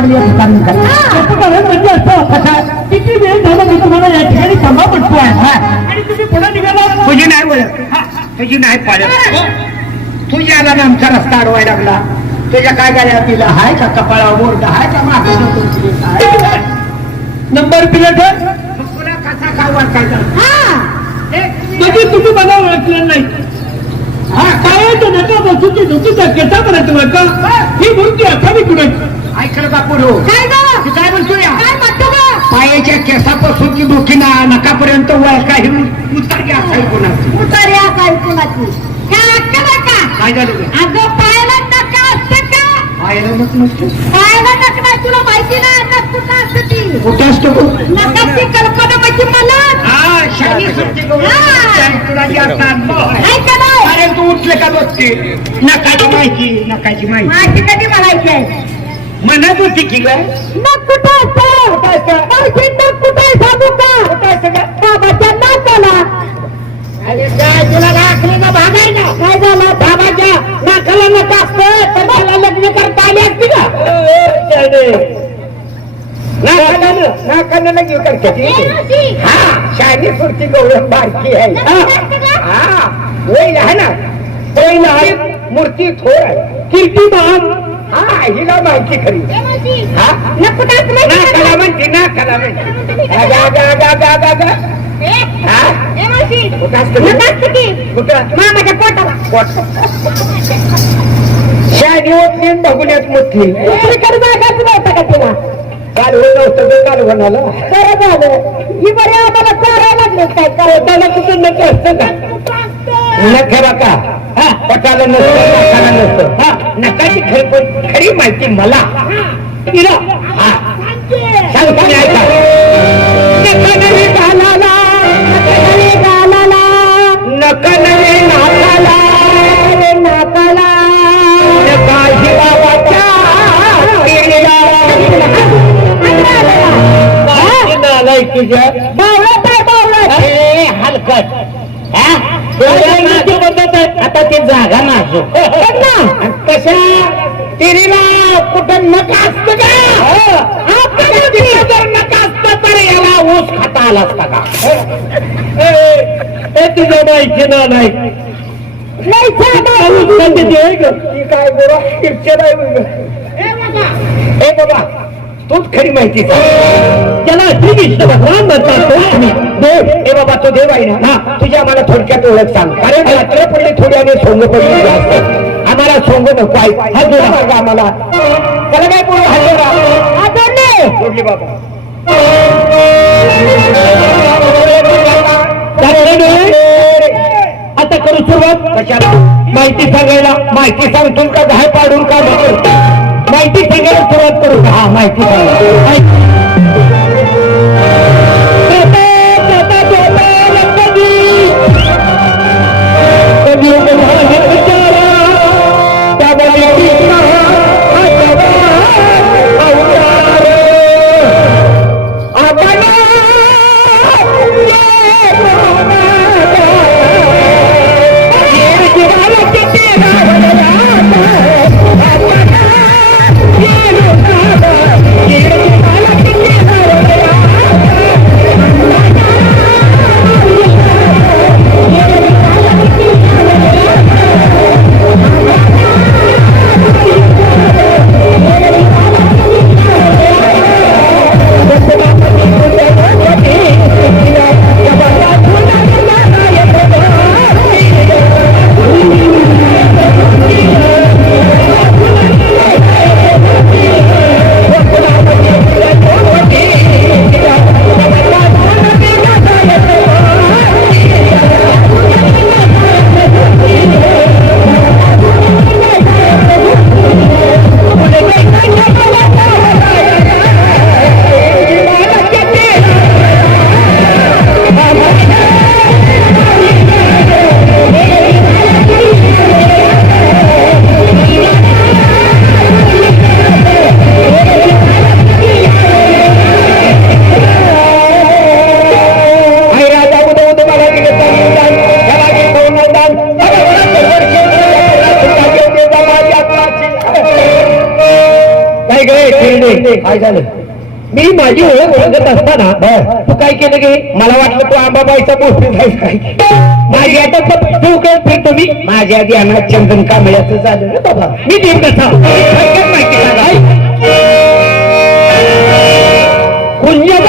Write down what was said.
मारली त्याचं कारण म्हणजे असं कसं किती वेळ झाला मी तुम्हाला या ठिकाणी थांबा म्हणतोय. हा. आणि तुम्ही पुढे निघाला. तुझी नाही हा, तुझी नाही पाळत. तुझी आला ना आमचा रस्ता अडवायला लागला. तुझ्या काय गाड्या तिला? हाय का कपाळावर हाय का मागं नंबर प्लेट तुला कसा काय वाचायचा म्हणजे तुम्ही मला ओळखलं नाही. हा. काय तो नका बसूची धुतीचा केटा पर्यंत नका ही. मूर्ती असावी कुणाची ऐकलं का पुढं? काय गं? काय काय म्हणतो गं? पायाच्या केसापासून ती डोकी ना नकापर्यंत वळ काही उतरली असावी कोणाची? उतार्या काय कुणाची? ह्या अक्का नका काय झालं गं? अगं पायाला नका असतं का? पायाला नक नसतो. पायाला नक नाही तुला माहिती नाही नक कुठं असतं ती? कुठे असतो? नकाची कल्पना म्हणजे मला हा सुट्टी. हा. का नाही? अरे तू उठले का बघते? नकाची माहिती नकाची माहिती. माझी कधी म्हणायची आहे? म्हणत होती की गं नक कुठं असतं मावशी, नक कुठं आहे सांगू का? बाबाच्या नाकाला. अरे काय तुला राखले ना भागाय ना काय झालं? बाबाच्या नाकाला नका असतं तर मला लग्न करता आली असती का? नाकाला नाकाला लग्न करते ए, मावशी. हा शाही सुरती गौरव बारकी आहे. हा. हा होईल आहे ना? होईल आहे मूर्ती थोर आहे. कीर्तिमान! हा हिला माहिती खरी? ए, मावशी. हा? नक कुठं असतं माहिती ना का कला तुला? म्हणते ना कला म्हणते गा गा गा गा गा गा ए, हा ए, मावशी. कुठं असतं की कुठं? मामाच्या पोटाला. नव्हतं का तिला काल होत नव्हतं तर काल होणाला बरं झालं. ही बरी आम्हाला चारायला लागले काय? काय पोटाला कुठं नक असतं का नख हा पोटाला नसतं नाकाला नसतं. हा नकाची खरी खरी माहिती मला. तिला हा. हलकट. हा? आहे. आता ती जागा आणि कशा? तिरीला कुठं नका असतं का? तिरीला जर नका असतं तर याला ऊस खाता आला असता का? हे तुझ्या माहिती ना नाही. काय बघ. ए बाबा तूच खरी माहिती. त्याला श्रीकृष्ण भगवान म्हणतात. देव ए बाबा तो देव आहे ना? हा तुझ्या आम्हाला थोडक्यात ओळख सांग. कारण रात्र पडली थोडी आणि सोंग पडली आम्हाला सोंग नको आहे. हा जोडा. मार्ग आम्हाला. त्याला काय पूर्ण हात जोडली बाबा. आता करू सुरुवात. कशाला? माहिती सांगायला. माहिती सांगतो का दहा पाडून का माहिती सांगायला सुरुवात करू. हा माहिती सांगा. काय झालं? मी माझी ओळख ओळखत असताना. तू काय केलं गे? मला वाटलं तू आंबाबाईचा गोष्टी जायच काय माझी आता पैसे उकळत फिरतो मी माझ्या ध्यानात चंदन कांबळ्याचं झालं बाबा. मी देव कसा? थोडक्यात